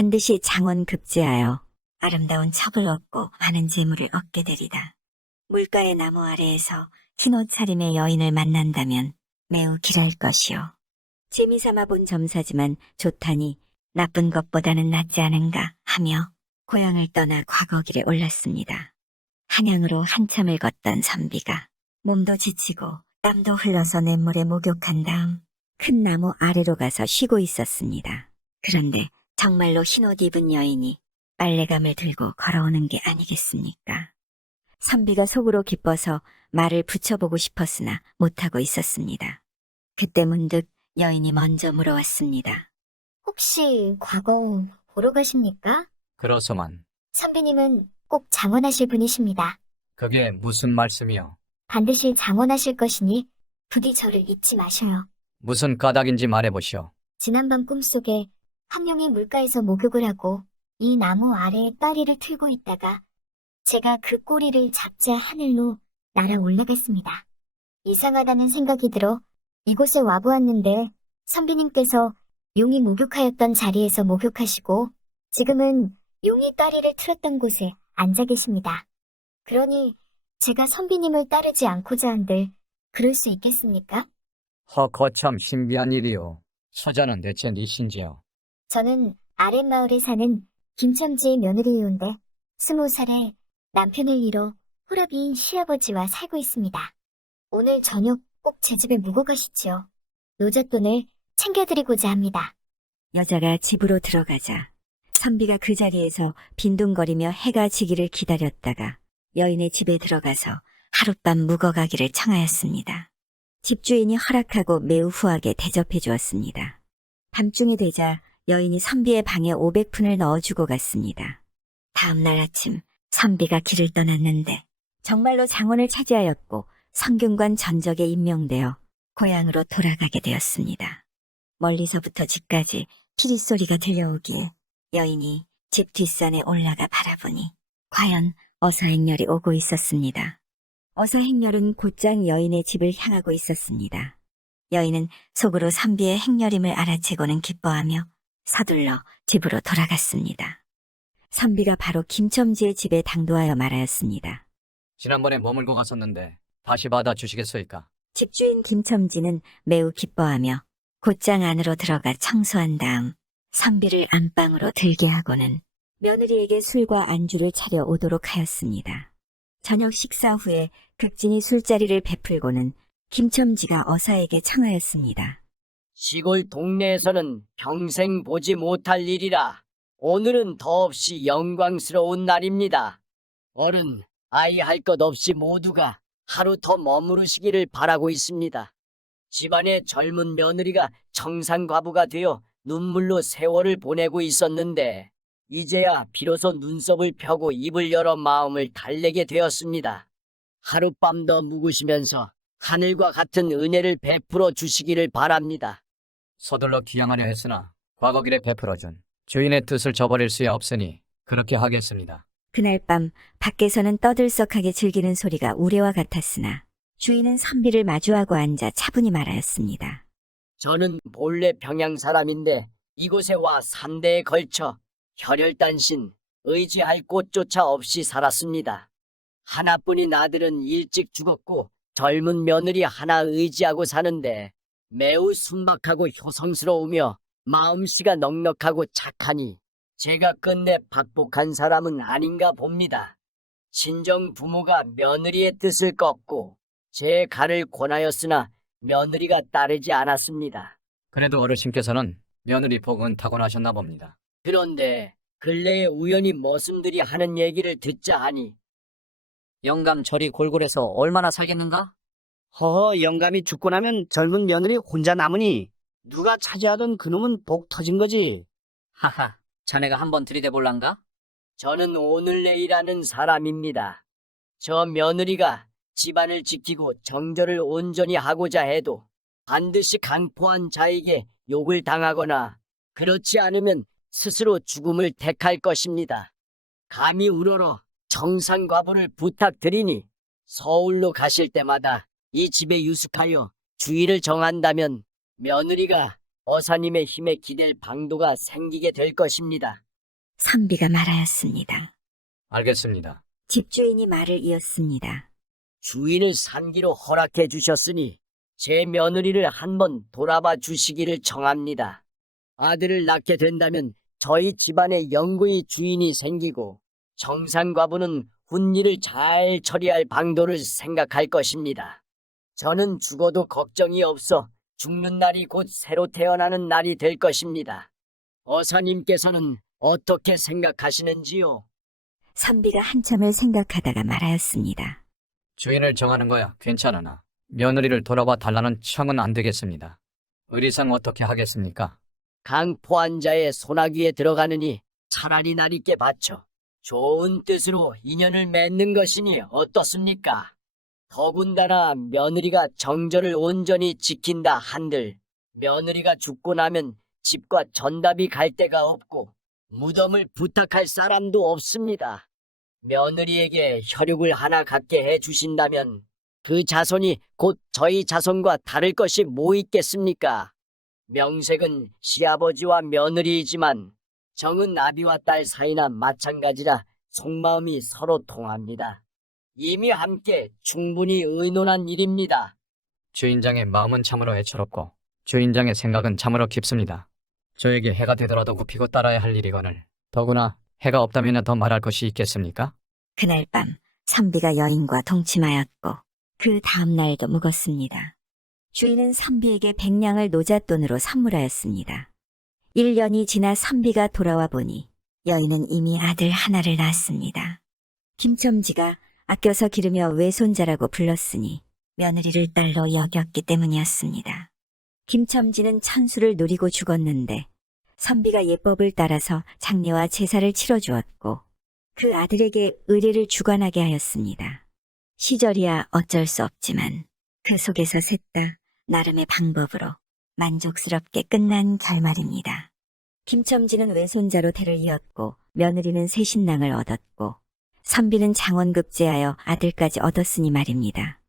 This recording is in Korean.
반드시 장원급제하여 아름다운 척을 얻고 많은 재물을 얻게 되리다. 물가의 나무 아래에서 흰 옷 차림의 여인을 만난다면 매우 길할 것이요. 재미삼아 본 점사지만 좋다니 나쁜 것보다는 낫지 않은가 하며 고향을 떠나 과거길에 올랐습니다. 한양으로 한참을 걷던 선비가 몸도 지치고 땀도 흘러서 냇물에 목욕한 다음 큰 나무 아래로 가서 쉬고 있었습니다. 그런데 정말로 흰옷 입은 여인이 빨래감을 들고 걸어오는 게 아니겠습니까? 선비가 속으로 기뻐서 말을 붙여보고 싶었으나 못하고 있었습니다. 그때 문득 여인이 먼저 물어왔습니다. 혹시 과거 보러 가십니까? 그렇소만. 선비님은 꼭 장원하실 분이십니다. 그게 무슨 말씀이요? 반드시 장원하실 것이니 부디 저를 잊지 마셔요. 무슨 까닭인지 말해보시오. 지난밤 꿈속에 한 명이 물가에서 목욕을 하고 이 나무 아래에 따리를 틀고 있다가 제가 그 꼬리를 잡자 하늘로 날아 올라갔습니다. 이상하다는 생각이 들어 이곳에 와보았는데 선비님께서 용이 목욕하였던 자리에서 목욕하시고 지금은 용이 따리를 틀었던 곳에 앉아 계십니다. 그러니 제가 선비님을 따르지 않고자 한들 그럴 수 있겠습니까? 거참 신비한 일이요. 서자는 대체 니신지요? 저는 아랫마을에 사는 김첨지의 며느리이온데 20살에 남편을 잃어 호랍이인 시아버지와 살고 있습니다. 오늘 저녁 꼭 제 집에 묵어 가시지요. 노잣돈을 챙겨드리고자 합니다. 여자가 집으로 들어가자 선비가 그 자리에서 빈둥거리며 해가 지기를 기다렸다가 여인의 집에 들어가서 하룻밤 묵어가기를 청하였습니다. 집주인이 허락하고 매우 후하게 대접해 주었습니다. 밤중이 되자 여인이 선비의 방에 500푼을 넣어주고 갔습니다. 다음 날 아침 선비가 길을 떠났는데 정말로 장원을 차지하였고 성균관 전적에 임명되어 고향으로 돌아가게 되었습니다. 멀리서부터 집까지 피리 소리가 들려오기에 여인이 집 뒷산에 올라가 바라보니 과연 어서행렬이 오고 있었습니다. 어서행렬은 곧장 여인의 집을 향하고 있었습니다. 여인은 속으로 선비의 행렬임을 알아채고는 기뻐하며 서둘러 집으로 돌아갔습니다. 선비가 바로 김첨지의 집에 당도하여 말하였습니다. 지난번에 머물고 갔었는데 다시 받아주시겠소이까? 집주인 김첨지는 매우 기뻐하며 곧장 안으로 들어가 청소한 다음 선비를 안방으로 들게 하고는 며느리에게 술과 안주를 차려 오도록 하였습니다. 저녁 식사 후에 극진히 술자리를 베풀고는 김첨지가 어사에게 청하였습니다. 시골 동네에서는 평생 보지 못할 일이라 오늘은 더없이 영광스러운 날입니다. 어른, 아이 할 것 없이 모두가 하루 더 머무르시기를 바라고 있습니다. 집안의 젊은 며느리가 청산과부가 되어 눈물로 세월을 보내고 있었는데 이제야 비로소 눈썹을 펴고 입을 열어 마음을 달래게 되었습니다. 하룻밤 더 묵으시면서 하늘과 같은 은혜를 베풀어 주시기를 바랍니다. 서둘러 귀향하려 했으나 과거길에 베풀어준 주인의 뜻을 저버릴 수야 없으니 그렇게 하겠습니다. 그날 밤 밖에서는 떠들썩하게 즐기는 소리가 우레와 같았으나 주인은 선비를 마주하고 앉아 차분히 말하였습니다. 저는 본래 평양 사람인데 이곳에 와 3대에 걸쳐 혈혈단신 의지할 곳조차 없이 살았습니다. 하나뿐인 아들은 일찍 죽었고 젊은 며느리 하나 의지하고 사는데 매우 순박하고 효성스러우며 마음씨가 넉넉하고 착하니 제가 끝내 박복한 사람은 아닌가 봅니다. 친정 부모가 며느리의 뜻을 꺾고 제 간을 권하였으나 며느리가 따르지 않았습니다. 그래도 어르신께서는 며느리 복은 타고나셨나 봅니다. 그런데 근래에 우연히 머슴들이 하는 얘기를 듣자 하니 영감 절이 골골해서 얼마나 살겠는가? 허허, 영감이 죽고 나면 젊은 며느리 혼자 남으니 누가 차지하던 그놈은 복 터진 거지. 하하, 자네가 한번 들이대볼란가? 저는 오늘 내일하는 사람입니다. 저 며느리가 집안을 지키고 정절을 온전히 하고자 해도 반드시 강포한 자에게 욕을 당하거나 그렇지 않으면 스스로 죽음을 택할 것입니다. 감히 우러러 청산과부를 부탁드리니 서울로 가실 때마다 이 집에 유숙하여 주의를 정한다면 며느리가 어사님의 힘에 기댈 방도가 생기게 될 것입니다. 선비가 말하였습니다. 알겠습니다. 집주인이 말을 이었습니다. 주인을 산기로 허락해 주셨으니 제 며느리를 한번 돌아봐 주시기를 청합니다. 아들을 낳게 된다면 저희 집안에 영구히 주인이 생기고 정상과부는 훈일을 잘 처리할 방도를 생각할 것입니다. 저는 죽어도 걱정이 없어 죽는 날이 곧 새로 태어나는 날이 될 것입니다. 어사님께서는 어떻게 생각하시는지요? 선비가 한참을 생각하다가 말하였습니다. 주인을 정하는 거야 괜찮으나 며느리를 돌아봐 달라는 청은 안 되겠습니다. 의리상 어떻게 하겠습니까? 강포한 자의 소나기에 들어가느니 차라리 날 있게 바쳐 좋은 뜻으로 인연을 맺는 것이니 어떻습니까? 더군다나 며느리가 정절을 온전히 지킨다 한들 며느리가 죽고 나면 집과 전답이 갈 데가 없고 무덤을 부탁할 사람도 없습니다. 며느리에게 혈육을 하나 갖게 해주신다면 그 자손이 곧 저희 자손과 다를 것이 뭐 있겠습니까? 명색은 시아버지와 며느리이지만 정은 아비와 딸 사이나 마찬가지라 속마음이 서로 통합니다. 이미 함께 충분히 의논한 일입니다. 주인장의 마음은 참으로 애처롭고 주인장의 생각은 참으로 깊습니다. 저에게 해가 되더라도 굽히고 따라야 할 일이거늘 더구나 해가 없다면 더 말할 것이 있겠습니까? 그날 밤 선비가 여인과 동침하였고 그 다음 날도 묵었습니다. 주인은 선비에게 100냥을 노잣돈으로 선물하였습니다. 1년이 지나 선비가 돌아와 보니 여인은 이미 아들 하나를 낳았습니다. 김첨지가 아껴서 기르며 외손자라고 불렀으니 며느리를 딸로 여겼기 때문이었습니다. 김첨지는 천수를 누리고 죽었는데 선비가 예법을 따라서 장례와 제사를 치러주었고 그 아들에게 의례를 주관하게 하였습니다. 시절이야 어쩔 수 없지만 그 속에서 셋 다 나름의 방법으로 만족스럽게 끝난 결말입니다. 김첨지는 외손자로 대를 이었고 며느리는 새 신랑을 얻었고 선비는 장원급제하여 아들까지 얻었으니 말입니다.